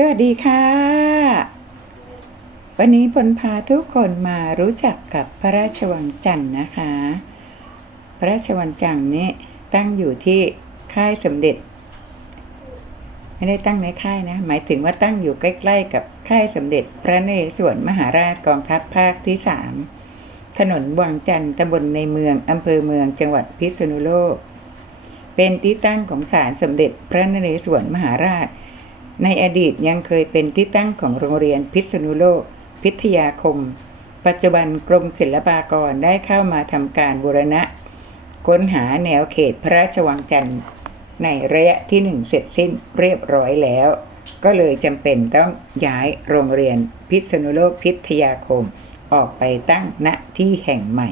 สวัสดีค่ะ วันนี้พลพาทุกคนมารู้จักกับพระราชวังจันทร์นะคะ พระราชวังจันทร์นี่ตั้งอยู่ที่ค่ายสมเด็จ ไม่ได้ตั้งในค่ายนะ หมายถึงว่าตั้งอยู่ใกล้ ๆ กับค่ายสมเด็จ พระนเรศวรมหาราชกองทัพภาคที่สามถนนวังจันทร์ตำบลในเมืองอำเภอเมืองจังหวัดพิษณุโลก เป็นที่ตั้งของศาลสมเด็จพระนเรศวรมหาราช ในอดีตยังเคยเป็นที่ตั้งของโรงเรียนพิษณุโลก พิทยาคม ปัจจุบันกรมศิลปากรได้เข้ามาทำการบูรณะ ค้นหาแนวเขตพระราชวังจันทร์ในระยะที่หนึ่งเสร็จสิ้นเรียบร้อยแล้ว ก็เลยจำเป็นต้องย้ายโรงเรียนพิษณุโลกพิทยาคม ออกไปตั้งณที่แห่งใหม่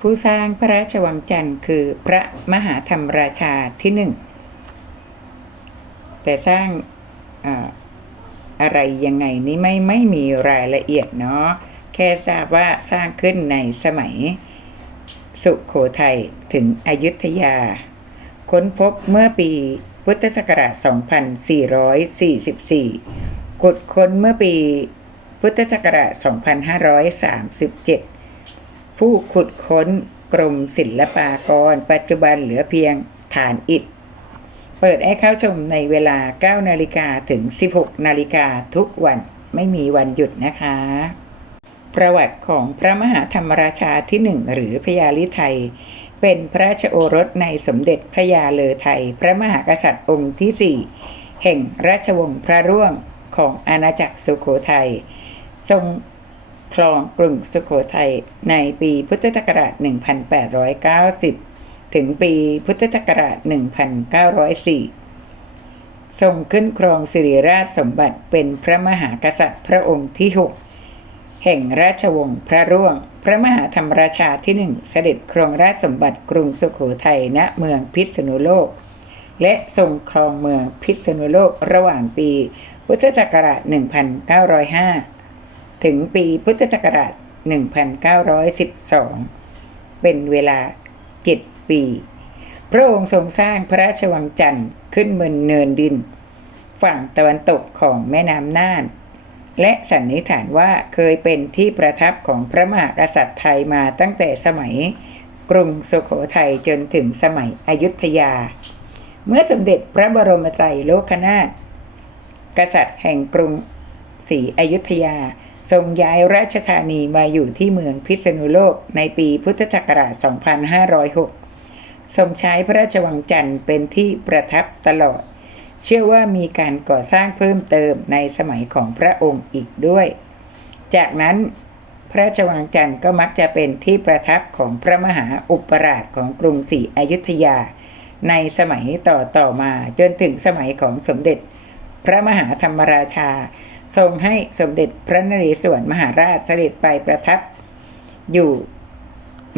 ผู้สร้างพระราชวังจันทร์คือพระมหาธรรมราชาที่หนึ่งแต่สร้าง อาอะไรยังไงนี่ไม่ไม่มีรายละเอียดเนาะแค่ทราบว่าสร้างขึ้นในสมัย สุขโขทัยถึงอยุธยา ค้นพบเมื่อปีพุทธศักราช 2444ขุดค้นเมื่อปีพุทธศักราช 2537 ผู้ขุดค้นกรมศิลปากร ปัจจุบันเหลือเพียงฐานอิฐ เปิดให้เข้าชมในเวลา 9 นาฬิกาถึง 16 นาฬิกาทุกวันไม่มีวันหยุดนะคะ ประวัติของพระมหาธรรมราชาที่หนึ่งหรือพระยาลิไทย เป็นพระราชโอรสในสมเด็จพระยาเลอไทย พระมหากษัตริย์องค์ที่สี่แห่งราชวงศ์พระร่วงของอาณาจักรสุโขทัยทรงครองกรุงสุโขทัยในปีพุทธศักราช 1890 ถึงปีพุทธศักราช 1904 ทรงขึ้นครองสิริราชสมบัติเป็นพระมหากษัตริย์พระองค์ที่ 6 แห่งราชวงศ์พระร่วง พระมหาธรรมราชาที่หนึ่งเสด็จครองราชสมบัติกรุงสุโขทัยณเมืองพิษณุโลก และทรงครองเมืองพิษณุโลกระหว่างปี พุทธศักราช 1905 ถึงปีพุทธศักราช 1912 เป็นเวลา7 ปี พระองค์ทรงสร้างพระราชวังจันทร์ขึ้นบนเนินดิน ฝั่งตะวันตกของแม่น้ำน่าน และสันนิษฐานว่าเคยเป็นที่ประทับของพระมหากษัตริย์ไทยมาตั้งแต่สมัยกรุงสุโขทัยจนถึงสมัยอยุธยา เมื่อสมเด็จพระบรมไตรโลกนาถกษัตริย์แห่งกรุงศรีอยุธยา ทรงย้ายราชธานีมาอยู่ที่เมืองพิษณุโลกในปีพุทธศักราช 2506 ทรงใช้พระราชวังจันทร์เป็นที่ประทับตลอด เชื่อว่ามีการก่อสร้างเพิ่มเติมในสมัยของพระองค์อีกด้วย จากนั้นพระราชวังจันทร์ก็มักจะเป็นที่ประทับของพระมหาอุปราชของกรุงศรีอยุธยา ในสมัยต่อต่อมาจนถึงสมัยของสมเด็จ พระมหาธรรมราชา ทรงให้สมเด็จพระนเรศวรมหาราชเสด็จไปประทับ อยู่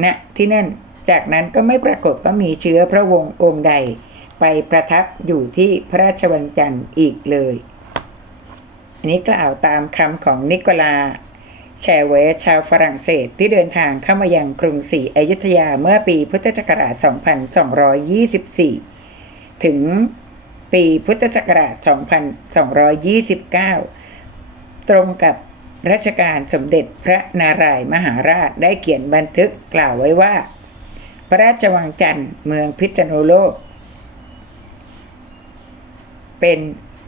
ณที่นั่น จากนั้นก็ไม่ปรากฏว่ามีเชื้อพระวงศ์องค์ใด ไปประทับอยู่ที่พระราชวังจันทร์อีกเลยอันนี้กล่าวตามคำของนิโคลาแชเวสชาวฝรั่งเศสที่เดินทางเข้ามายังกรุงศรีอยุธยาเมื่อปีพุทธศักราช 2224 ถึงปีพุทธศักราช 2229 ตรงกับรัชกาลสมเด็จพระนารายมหาราชได้เขียนบันทึกกล่าวไว้ว่า ระราชวังจันทร์เมืองพิษณุโลก เป็น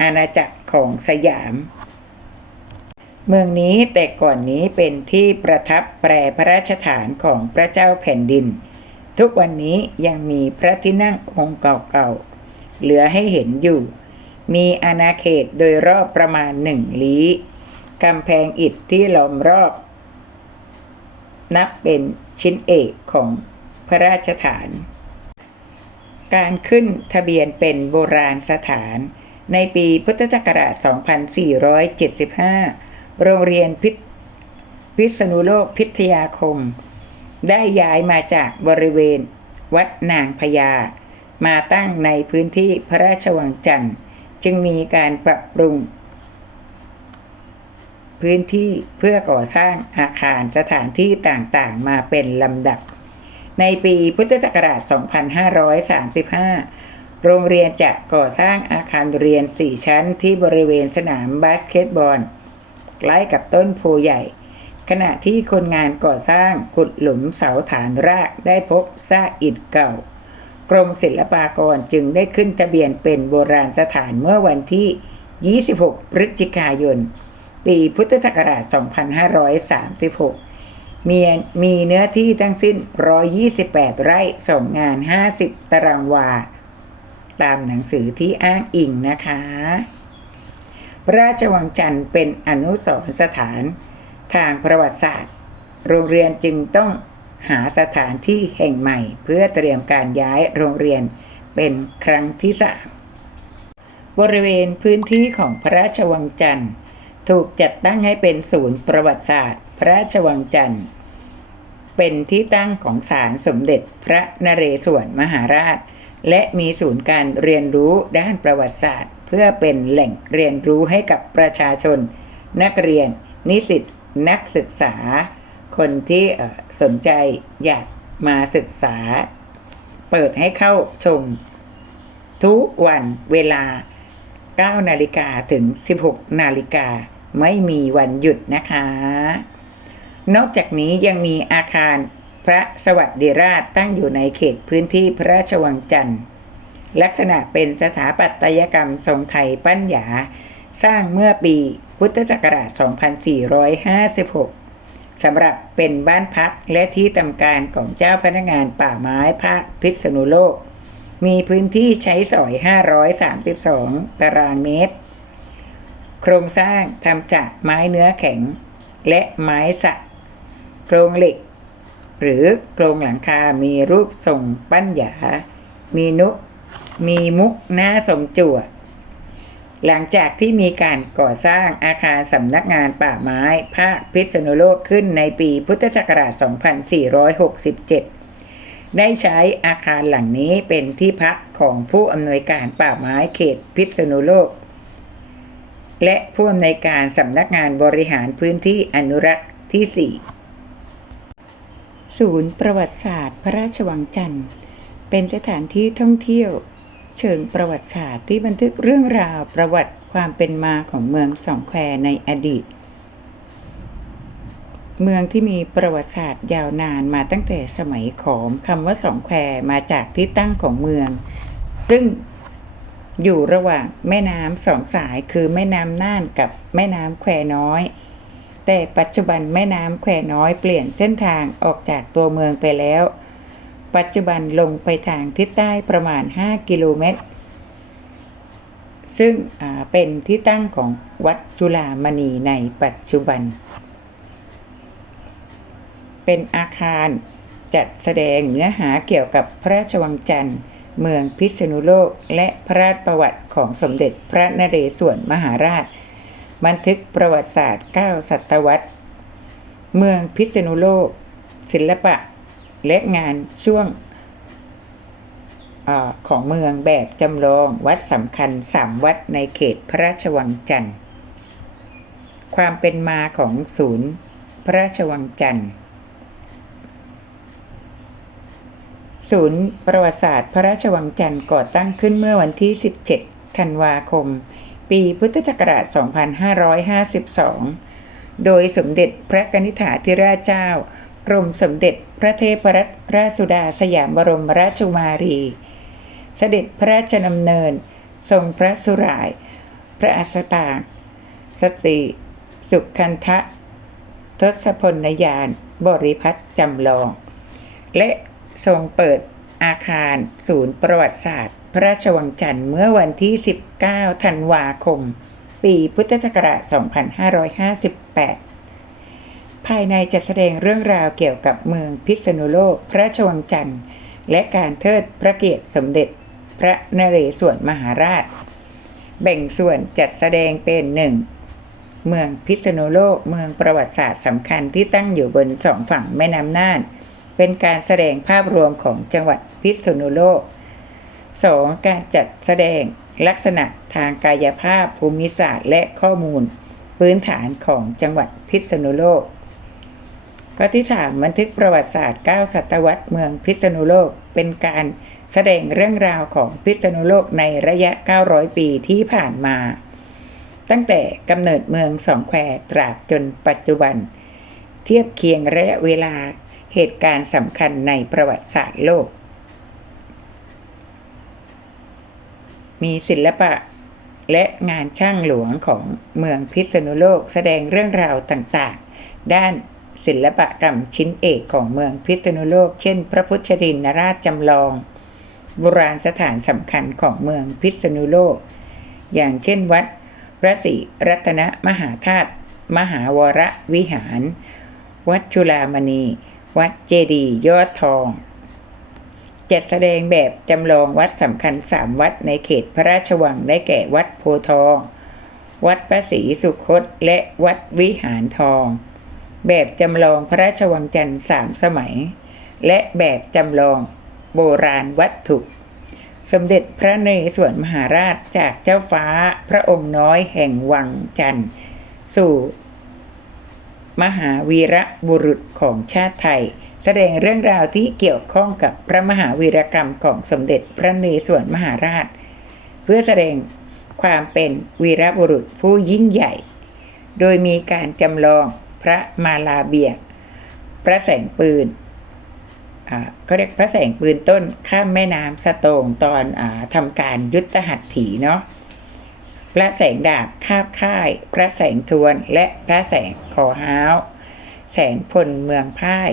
อาณาจักรของสยาม เมืองนี้แต่ก่อนนี้เป็นที่ประทับแปรพระราชฐานของพระเจ้าแผ่นดิน ทุกวันนี้ยังมีพระที่นั่งองค์เก่าๆ เหลือให้เห็นอยู่ มีอาณาเขตโดยรอบประมาณหนึ่งลี้กำแพงอิฐที่ล้อมรอบ นับเป็นชิ้นเอกของ พระราชฐาน การขึ้นทะเบียนเป็นโบราณสถาน ในปีพุทธศักราช 2475 โรงเรียนพิษพิษณุโลกพิทยาคม ได้ย้ายมาจากบริเวณวัดนางพญา มาตั้งในพื้นที่พระราชวังจันทร์ จึงมีการปรับปรุง พื้นที่เพื่อก่อสร้างอาคารสถานที่ต่างๆ มาเป็นลำดับ ในปีพุทธศักราช 2535 โรงเรียนจะก่อสร้างอาคารเรียน 4 ชั้นที่บริเวณสนามบาสเกตบอลใกล้กับต้นโพใหญ่ ขณะที่คนงานก่อสร้างขุดหลุมเสาฐานรากได้พบซากอิฐเก่า กรมศิลปากรจึงได้ขึ้นทะเบียนเป็นโบราณสถานเมื่อวันที่ 26 พฤศจิกายน ปีพุทธศักราช 2536 มีมีเนื้อที่ทั้งสิ้น 128 ไร่สองงาน 50 ตารางวา ตามหนังสือที่อ้างอิงนะคะ พระราชวังจันทร์เป็นอนุสรณ์สถานทางประวัติศาสตร์ โรงเรียนจึงต้องหาสถานที่แห่งใหม่ เพื่อเตรียมการย้ายโรงเรียนเป็นครั้งที่สามบริเวณพื้นที่ของพระราชวังจันทร์ ถูกจัดตั้งให้เป็นศูนย์ประวัติศาสตร์ พระราชวังจันทร์ เป็นที่ตั้งของศาลสมเด็จพระนเรศวรมหาราช และมีศูนย์การเรียนรู้ด้านประวัติศาสตร์ เพื่อเป็นแหล่งเรียนรู้ให้กับประชาชน นักเรียน นิสิตนักศึกษา คนที่สนใจอยากมาศึกษา เปิดให้เข้าชม ทุกวันเวลา 9 นาฬิกาถึง 16 นาฬิกาไม่มีวันหยุดนะคะ นอกจากนี้ยังมีอาคารพระสวัสดิราชตั้งอยู่ในเขตพื้นที่พระราชวังจันทร์ ลักษณะเป็นสถาปัตยกรรมทรงไทยปั้นหยา สร้างเมื่อปีพุทธศักราช 2456 สำหรับเป็นบ้านพักและที่ทำการของเจ้าพนักงานป่าไม้ภาคพิษณุโลก มีพื้นที่ใช้สอย 532 ตารางเมตร โครงสร้างทำจากไม้เนื้อแข็ง และไม้สัก โครงเหล็ก หรือโครงหลังคา มีรูปทรงปั้นหยา มีนุกมีมุกหน้าสมจั่ว หลังจากที่มีการก่อสร้างอาคารสำนักงานป่าไม้ ภาคพิษณุโลกขึ้นในปีพุทธศักราช 2467 ได้ใช้อาคารหลังนี้เป็นที่พักของผู้อำนวยการป่าไม้เขตพิษณุโลก และผู้อำนวยการสำนักงานบริหารพื้นที่อนุรักษ์ที่ 4 ศูนย์ประวัติศาสตร์ พระราชวังจันทร์ เป็นสถานที่ท่องเที่ยว เชิงประวัติศาสตร์ที่บันทึกเรื่องราวประวัติความเป็นมาของเมืองสองแควในอดีต เมืองที่มีประวัติศาสตร์ยาวนานมาตั้งแต่สมัยขอมคำว่าสองแควมาจากที่ตั้งของเมือง ซึ่งอยู่ระหว่างแม่น้ำสองสายคือแม่น้ำน่านกับแม่น้ำแควน้อย แต่ปัจจุบันแม่น้ำแควน้อยเปลี่ยนเส้นทางออกจากตัวเมืองไปแล้ว ปัจจุบันลงไปทางทิศใต้ประมาณ 5 กิโลเมตร ซึ่งเป็นที่ตั้งของวัดจุฬามณีในปัจจุบัน เป็นอาคารจัดแสดงเนื้อหาเกี่ยวกับพระราชวังจันทร์ เมืองพิษณุโลกและพระราชประวัติของสมเด็จพระนเรศวรมหาราช บันทึกประวัติศาสตร์ 9 ศตวรรษ เมืองพิษณุโลก ศิลปะ และงานช่วงอของเมืองแบบจำลองวัดสำคัญสามวัดในเขตพระราชวังจันทร์ ความเป็นมาของศูนย์พระราชวังจันทร์ศูนย์ประวัติศาสตร์พระราชวังจันทร์ก่อตั้งขึ้นเมื่อวันที่ 17 ธันวาคม ปีพุทธศักราช 2552 โดยสมเด็จพระกนิษฐาธิราชเจ้า กรมสมเด็จพระเทพรัตนราชสุดาสยามบรมราชกุมารี เสด็จพระราชดำเนิน ทรงพระสุราย พระอัสสตางสตรีสุขคันทะ ทศพลยาน บริพัตรจำลอง และทรงเปิดอาคารศูนย์ประวัติศาสตร์ พระราชวังจันทร์เมื่อวันที่ 19 ธันวาคม ปีพุทธศักราช 2558 ภายในจัดแสดงเรื่องราวเกี่ยวกับเมืองพิษณุโลก พระราชวังจันทร์ และการเทิดพระเกียรติสมเด็จ พระนเรศวรมหาราช แบ่งส่วนจัดแสดงเป็นหนึ่งเมืองพิษณุโลกเมืองประวัติศาสตร์สำคัญที่ตั้งอยู่บนสองฝั่งแม่น้ำน่าน เป็นการแสดงภาพรวมของจังหวัดพิษณุโลก 2. การจัดแสดงลักษณะทางกายภาพภูมิศาสตร์และข้อมูล พื้นฐานของจังหวัดพิษณุโลก ข้อที่ 3 บันทึกประวัติศาสตร์ 9 ศตวรรษเมืองพิษณุโลก เป็นการแสดงเรื่องราวของพิษณุโลกในระยะ 900 ปีที่ผ่านมา ตั้งแต่กำเนิดเมืองสองแควตราบจนปัจจุบัน เทียบเคียงระยะเวลาเหตุการณ์สำคัญในประวัติศาสตร์โลก มีศิลปะ และงานช่างหลวงของเมืองพิษณุโลกแสดงเรื่องราวต่างๆ ด้านศิลปกรรมชิ้นเอกของเมืองพิษณุโลก เช่น พระพุทธรินราชจำลอง โบราณสถานสำคัญของเมืองพิษณุโลก อย่างเช่นวัดพระศรีรัตนมหาธาตุมหาวรวิหาร วัดจุลามณี วัดเจดียยอดทอง จัดแสดงแบบจำลองวัดสำคัญสามวัดในเขตพระราชวังได้แก่วัดโพทอง วัดพระศรีสุคตและวัดวิหารทอง แบบจำลองพระราชวังจันทร์สามสมัย และแบบจำลองโบราณวัตถุ สมเด็จพระนเรศวรมหาราชจากเจ้าฟ้าพระองค์น้อยแห่งวังจันทร์สู่ มหาวีระบุรุษของชาติไทย แสดงเรื่องราวที่เกี่ยวข้องกับพระมหาวีรกรรมของสมเด็จพระนเรศวรมหาราช เพื่อแสดงความเป็นวีรบุรุษผู้ยิ่งใหญ่ โดยมีการจำลองพระมาลาเบีย พระแสงปืนอ่าก็เรียกพระแสงปืนต้นข้ามแม่น้ำสะโตงตอนอทำการยุทธหัตถีเนาะพระแสงดาบคาบค่าย พระแสงทวนและพระแสงขอห้าว แสงพลเมืองพ่าย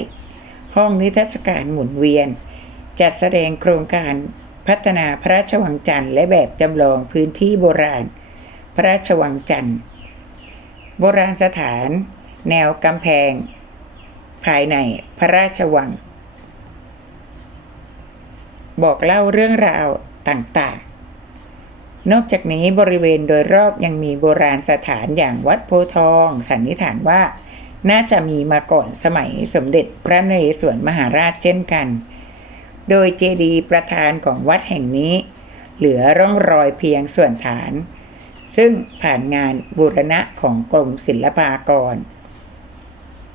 ห้องนิทรรศการหมุนเวียน จัดแสดงโครงการพัฒนาพระราชวังจันทร์และแบบจำลองพื้นที่โบราณ พระราชวังจันทร์ โบราณสถาน แนวกำแพง ภายในพระราชวัง บอกเล่าเรื่องราวต่างๆ นอกจากนี้บริเวณโดยรอบยังมีโบราณสถานอย่างวัดโพทอง สันนิษฐานว่า น่าจะมีมาก่อนสมัยสมเด็จพระนเรศวรมหาราชเช่นกัน โดยเจดีย์ประธานของวัดแห่งนี้ เหลือร่องรอยเพียงส่วนฐาน ซึ่งผ่านงานบูรณะของกรมศิลปากร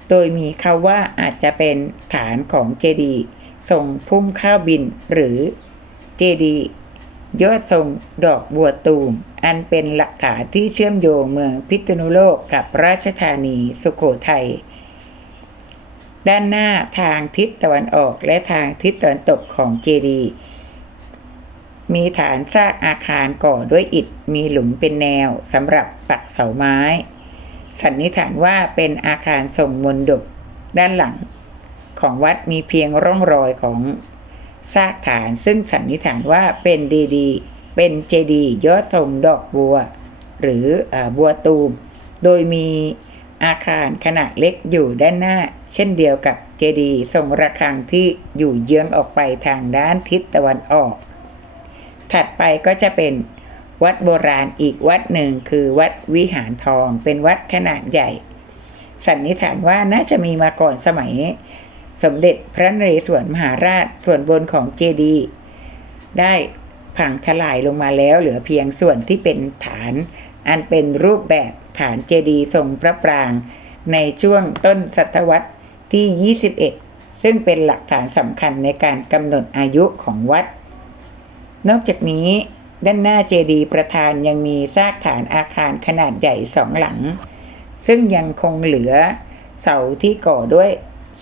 โดยมีเขาว่าอาจจะเป็นฐานของเจดีย์ทรงพุ่มข้าวบินหรือเจดีย์ยอดทรงดอกบัวตูม อันเป็นหลักฐานที่เชื่อมโยงเมืองพิษณุโลกกับราชธานีสุโขทัยด้านหน้าทางทิศตะวันออกและทางทิศตะวันตกของเจดีย์มีฐานซากอาคารก่อด้วยอิฐมีหลุมเป็นแนวสำหรับปักเสาไม้ สันนิษฐานว่าเป็นอาคารทรงมนดบด้านหลังของวัดมีเพียงร่องรอยของซากฐานซึ่งสันนิษฐานว่าเป็นดีดี เป็นเจดีย์ยอดทรงดอกบัว หรืออบัวตูม โดยมีอาคารขนาดเล็กอยู่ด้านหน้า เช่นเดียวกับเจดีย์ทรงระฆังที่อยู่เยื้องออกไปทางด้านทิศตะวันออก ถัดไปก็จะเป็นวัดโบราณอีกวัดหนึ่งคือวัดวิหารทองเป็นวัดขนาดใหญ่ สันนิษฐานว่าน่าจะมีมาก่อนสมัย สมเด็จพระนเรศวรมหาราชส่วนบนของเจดีย์ได้ พังทลายลงมาแล้วเหลือเพียงส่วนที่เป็นฐาน อันเป็นรูปแบบฐานเจดีย์ทรงพระปราง ในช่วงต้นศตวรรษที่ 21 ซึ่งเป็นหลักฐานสำคัญในการกำหนดอายุของวัด นอกจากนี้ด้านหน้าเจดีย์ประธานยังมีซากฐานอาคารขนาดใหญ่สองหลัง ซึ่งยังคงเหลือเสาที่ก่อด้วย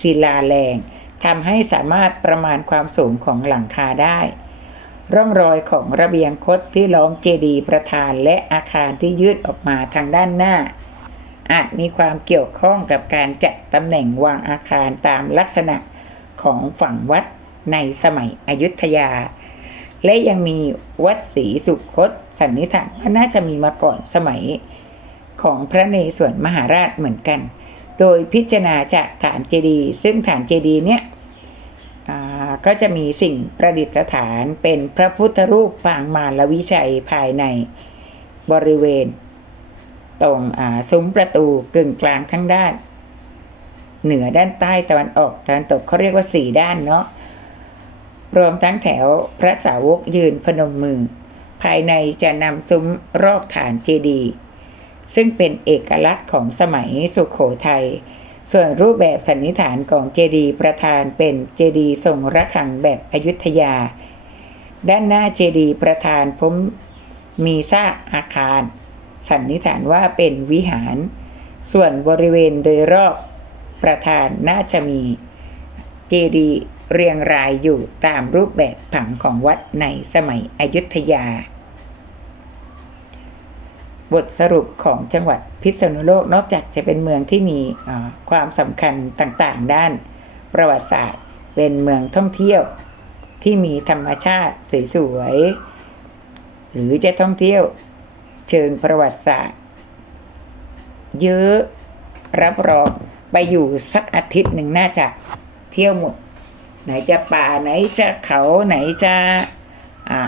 ศิลาแรงทำให้สามารถประมาณความสูงของหลังคาได้ ร่องรอยของระเบียงคดที่ล้อมเจดีย์ประธานและอาคารที่ยืดออกมาทางด้านหน้า อาจมีความเกี่ยวข้องกับการจัดตำแหน่งวางอาคารตามลักษณะของฝั่งวัดในสมัยอยุธยา และยังมีวัดศรีสุคตสันนิษฐานว่าน่าจะมีมาก่อนสมัย ของพระเนศวรมหาราชเหมือนกัน โดยพิจารณาจากฐานเจดีย์ซึ่งฐานเจดีย์เนี่ย ก็จะมีสิ่งประดิษฐานเป็นพระพุทธรูปปางมารวิชัยภายในบริเวณ ตรงซุ้มประตูกึ่งกลางทั้งด้าน เหนือด้านใต้ตะวันออกตะวันตกเขาเรียกว่าสี่ด้านเนาะรวมทั้งแถวพระสาวกยืนพนมมือ ภายในจะนำซุ้มรอบฐานเจดีย์ซึ่งเป็นเอกลักษณ์ของสมัยสุขโขทัย ส่วนรูปแบบสันนิษฐานของเจดีย์ประธานเป็นเจดีย์ทรงระฆังแบบอยุธยา ด้านหน้าเจดีย์ประธานพบมีซากอาคาร สันนิษฐานว่าเป็นวิหาร ส่วนบริเวณโดยรอบประธานน่าจะมีเจดีย์เรียงรายอยู่ตามรูปแบบผังของวัดในสมัยอยุธยา บทสรุปของจังหวัดพิษณุโลกนอกจากจะเป็นเมืองที่มีความสำคัญต่างๆ ด้านประวัติศาสตร์ เป็นเมืองท่องเที่ยวที่มีธรรมชาติสวยๆหรือจะท่องเที่ยวเชิงประวัติศาสตร์ เยอะรับรองไปอยู่สักอาทิตย์หนึ่งน่าจะเที่ยวหมด ไหนจะป่าไหนจะเขาไหนจะอ่า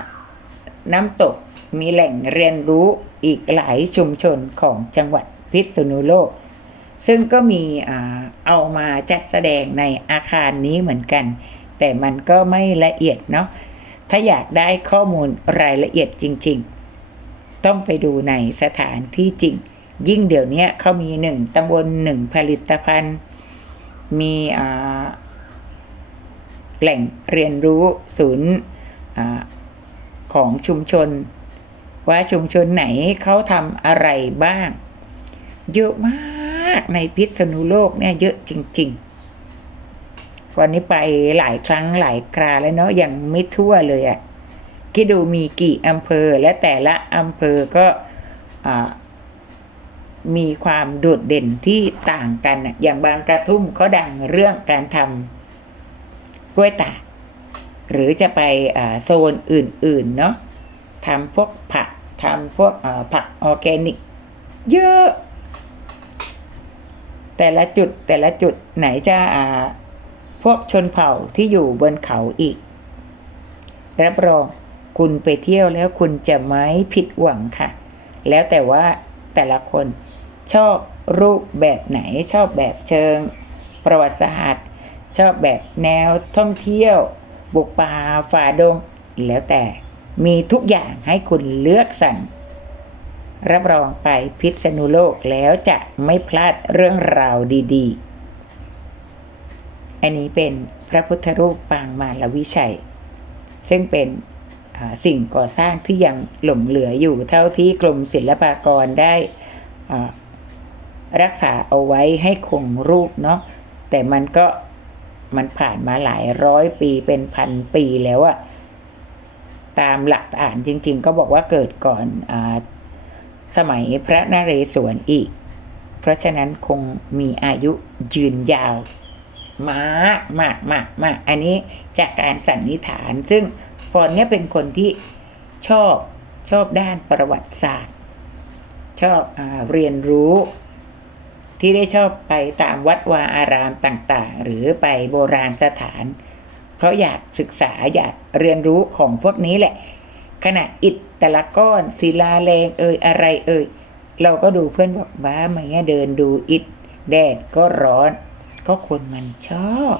น้ำตกมีแหล่งเรียนรู้ อีกหลายชุมชนของจังหวัดพิษณุโลก ซึ่งก็มีเอามาจัดแสดงในอาคารนี้เหมือนกัน แต่มันก็ไม่ละเอียดเนาะถ้าอยากได้ข้อมูลรายละเอียดจริง ๆ ต้องไปดูในสถานที่จริง ยิ่งเดี๋ยวนี้เขามีหนึ่งตำบลหนึ่งผลิตภัณฑ์ มีแหล่งเรียนรู้ศูนย์ของชุมชน ว่าชุมชนไหนเขาทำอะไรบ้าง เยอะมากในพิษณุโลกเนี่ยเยอะจริง ๆ วันนี้ไปหลายครั้งหลายคราแล้วเนาะยังไม่ทั่วเลยอะ่ะคิดดูมีกี่อำเภอและแต่ละอำเภอก็มีความโดดเด่นที่ต่างกัน อย่างบางกระทุ่มเขาดังเรื่องการทำกล้วยตากหรือจะไปโซนอื่นๆเนาะทำพวกผัก ทำพวกผักออร์แกนิก เยอะ แต่ละจุดแต่ละจุดไหนจะพวกชนเผ่าที่อยู่บนเขาอีก รับรองคุณไปเที่ยวแล้วคุณจะไม่ผิดหวังค่ะ แล้วแต่ว่าแต่ละคนชอบรูปแบบไหนชอบแบบเชิง ประวัติศาสตร์ ชอบแบบแนวท่องเที่ยว บุกป่าฝ่าดง แล้วแต่ มีทุกอย่างให้คุณเลือกสรรรับรองไปพิษณุโลกแล้วจะไม่พลาดเรื่องราวดีๆ อันนี้เป็นพระพุทธรูปปางมารวิชัย ซึ่งเป็นสิ่งก่อสร้างที่ยังหลงเหลืออยู่เท่าที่กรมศิลปากรได้รักษาเอาไว้ให้คงรูปเนาะแต่มันก็มันผ่านมาหลายร้อยปีเป็นพันปีแล้วอะ ตามหลักอ่านจริง ๆ ก็บอกว่าเกิดก่อนอสมัยพระนเรศวรอีก เพราะฉะนั้นคงมีอายุยืนยาวมากมากมากมากอันนี้จากการสันนิษฐาน ซึ่งฟอนเนี่ยเป็นคนที่ชอบชอบด้านประวัติศาสตร์ ชอบอเรียนรู้ ที่ได้ชอบไปตามวัดวาอารามต่างๆ หรือไปโบราณสถาน เพราะอยากศึกษาอยากเรียนรู้ของพวกนี้แหละ ขณะอิฐแต่ละก้อนศิลาแรงเอ่ยอะไรเอ่ยเราก็ดูเพื่อนบอกบ้าไหมอเดินดูอิฐแดดก็ร้อน ก็คนมันชอบ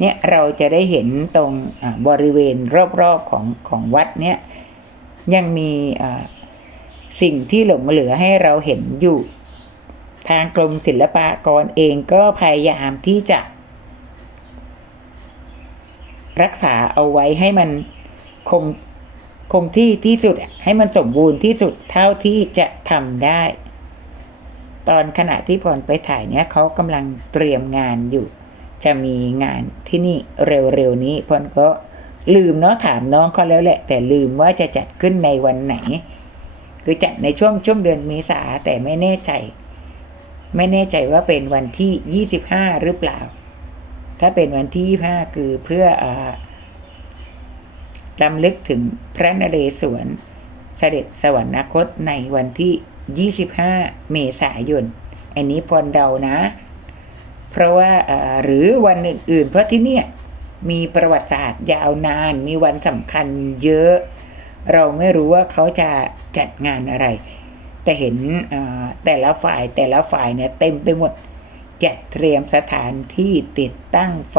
เนี่ยเราจะได้เห็นตรงบริเวณรอบๆของของวัดเนี่ยยังมีสิ่งที่หลงเหลือให้เราเห็นอยู่ ทางกรมศิลปากรเองก็พยายามที่จะ รักษาเอาไว้ให้มันคงคงที่ที่สุดให้มันสมบูรณ์ที่สุดเท่าที่จะทำได้ ตอนขณะที่พรไปถ่ายเนี่ยเขากำลังเตรียมงานอยู่ จะมีงานที่นี่เร็วๆนี้พรก็ลืมเนาะถามน้องเขาแล้วแหละ แต่ลืมว่าจะจัดขึ้นในวันไหน คือจัดในช่วงช่วงเดือนเมษาแต่ไม่แน่ใจ ไม่แน่ใจว่าเป็นวันที่ 25 หรือเปล่า ถ้าเป็นวันที่ 25 คือเพื่ออาลำลึกถึงพระนเรศวรเสด็จสวรรคตในวันที่ 25 เมษายน อันนี้พรเดานะ เพราะว่าหรือวันอื่น ๆ เพราะที่เนี่ยมีประวัติศาสตร์ยาวนาน มีวันสำคัญเยอะ เราไม่รู้ว่าเขาจะจัดงานอะไร แต่เห็นแต่ละฝ่ายแต่ละฝ่ายเนี่ยเต็มไปหมด จัดเตรียมสถานที่ติดตั้งไฟ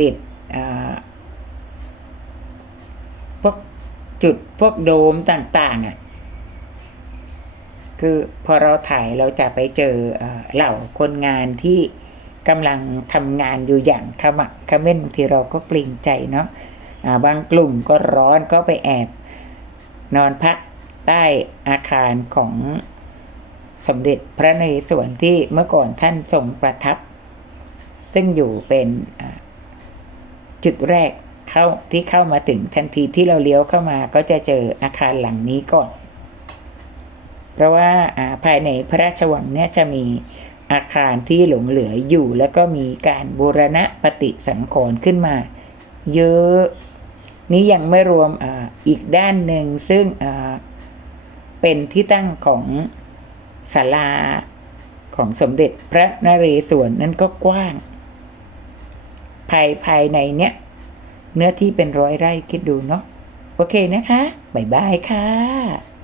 ติดพวกจุดพวกโดมต่างๆอะคือพอเราถ่ายเราจะไปเจอเอ่อเหล่าคนงานที่กำลังทำงานอยู่อย่างขมักเขม้นบางทีเราก็เกรงใจเนาะบางกลุ่มก็ร้อนก็ไปแอบ นอนพักใต้อาคารของ สมเด็จพระนเรศวรที่เมื่อก่อนท่านทรงประทับ ซึ่งอยู่เป็นจุดแรกเข้าที่เข้ามาถึงทันทีที่เราเลี้ยวเข้ามาก็จะเจออาคารหลังนี้ก่อน เพราะว่าภายในพระราชวังเนี่ยจะมีอาคารที่หลงเหลืออยู่ แล้วก็มีการบูรณะปฏิสังขรณ์ขึ้นมา เยอะนี้ยังไม่รวมออีกด้านหนึ่งซึ่งเป็นที่ตั้งของ ศาลาของสมเด็จพระนเรศวรนั้นก็กว้าง ภายภายในเนี้ยเนื้อที่เป็นร้อยไร่คิดดูเนาะโอเคนะคะ บ๊ายบายค่ะ